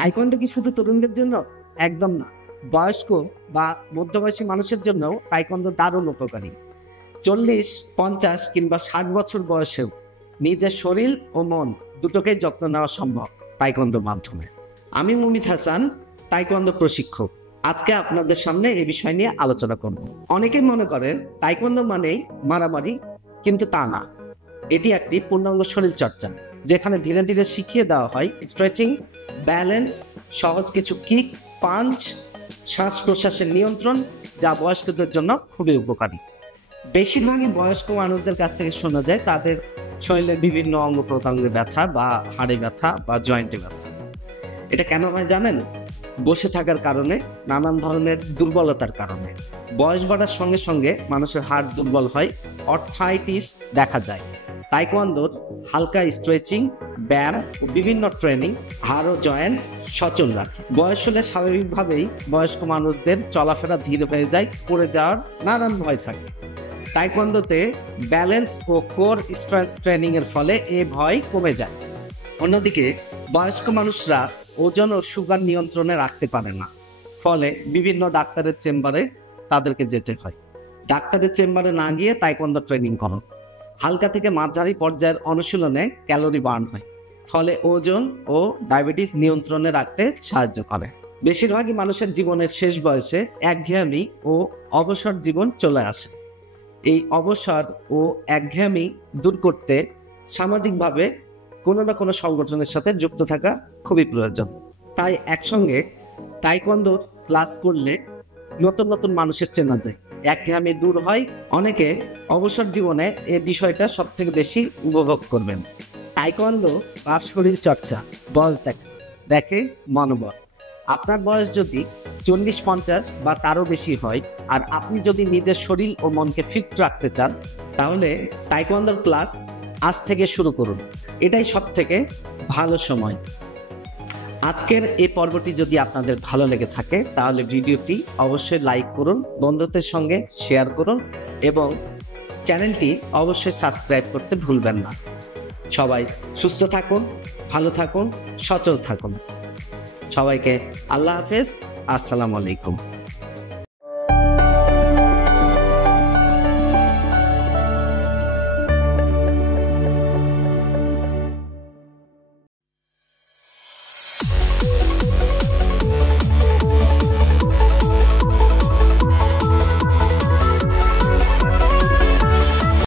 Taekwondo কি শুধু তরুণদের জন্য? একদম না। বয়স্ক বা মধ্যবয়সী মানুষের জন্য তাইকোয়ান্ডো দারুণ উপকারী। 40, 50 কিংবা 60 বছর বয়সেও নিজের শরীর ও মন দুটোকেই যত্ন নেওয়া সম্ভব তাইকোয়ান্ডোর মাধ্যমে। আমি মুমিত হাসান, তাইকোয়ান্ডো প্রশিক্ষক। আজকে আপনাদের সামনে এই বিষয় নিয়ে আলোচনা করব। অনেকেই মনে করেন তাইকোয়ান্ডো মানেই মারামারি, কিন্তু তা না। এটি একটি পূর্ণাঙ্গ শরীর চর্চা, যেখানে ধীরে ধীরে শিখিয়ে দেওয়া হয় স্ট্রেচিং, ব্যালেন্স, সহজ কিছু কিক, পাঞ্চ, শ্বাস প্রশ্বাসের নিয়ন্ত্রণ, যা বয়স্কদের জন্য খুবই উপকারী। বেশিরভাগই বয়স্ক মানুষদের কাছ থেকে শোনা যায় তাদের শরীরের বিভিন্ন অঙ্গ প্রত্যঙ্গে ব্যথা বা হাড়ে ব্যথা বা জয়েন্টে ব্যথা। এটা কেন হয় জানেন? বসে থাকার কারণে, নানান ধরনের দুর্বলতার কারণে। বয়স বাড়ার সঙ্গে সঙ্গে মানুষের হাড় দুর্বল হয়, অর্থাইটিস দেখা যায়। তাইকোয়ান্ডোর হালকা স্ট্রেচিং, ব্যায়াম ও বিভিন্ন ট্রেনিং হাড় ও জয়েন্ট সচল রাখে। বয়স হলে স্বাভাবিকভাবেই বয়স্ক মানুষদের চলাফেরা ধীরে হয়ে যায়, পড়ে যাওয়ার নানান ভয় থাকে। তাইকোয়ান্ডোতে ব্যালেন্স ও কোর স্ট্রেংথ ট্রেনিং এর ফলে এ ভয় কমে যায়। অন্যদিকে বয়স্ক মানুষরা ওজন ও সুগার নিয়ন্ত্রণে রাখতে পারে না, ফলে বিভিন্ন ডাক্তারের চেম্বারে তাদেরকে যেতে হয়। ডাক্তারের চেম্বারে না গিয়ে তাইকোয়ান্ডো ট্রেনিং করো। হালকা থেকে মাঝারি পর্যায়ের অনুশীলনে ক্যালোরি বার্ন হয়, ফলে ওজন ও ডায়াবেটিস নিয়ন্ত্রণে রাখতে সাহায্য করে। বেশিরভাগই মানুষের জীবনের শেষ বয়সে একঘেয়েমি ও অবসর জীবন চলে আসে। এই অবসর ও একঘেয়েমি দূর করতে সামাজিকভাবে কোনো না কোনো সংগঠনের সাথে যুক্ত থাকা খুবই প্রয়োজন। তাই একসঙ্গে তাইকোয়ান্ডো ক্লাস করলে নতুন নতুন মানুষের চেনা যায়, একঘেয়েমি দূর হয়। অনেকে অবসর জীবনে এই বিষয়টা সব থেকে বেশি উপভোগ করবেন। তাইকোয়ান্ডো বা শরীর চর্চা বয়স দেখে মনোবল। আপনার বয়স যদি 40, 50 বা তারও বেশি হয়, আর আপনি যদি নিজের শরীর ও মনকে ফিট রাখতে চান, তাহলে তাইকোয়ান্ডোর ক্লাস আজ থেকে শুরু করুন। এটাই সব থেকে ভালো সময়। আজকের এই পর্বটি যদি আপনাদের ভালো লেগে থাকে, তাহলে ভিডিওটি অবশ্যই লাইক করুন, বন্ধুদের সঙ্গে শেয়ার করুন এবং চ্যানেলটি অবশ্যই সাবস্ক্রাইব করতে ভুলবেন না। সবাই সুস্থ থাকুন, ভালো থাকুন, সচল থাকুন। সবাইকে আল্লাহ হাফেজ, আসসালামু আলাইকুম।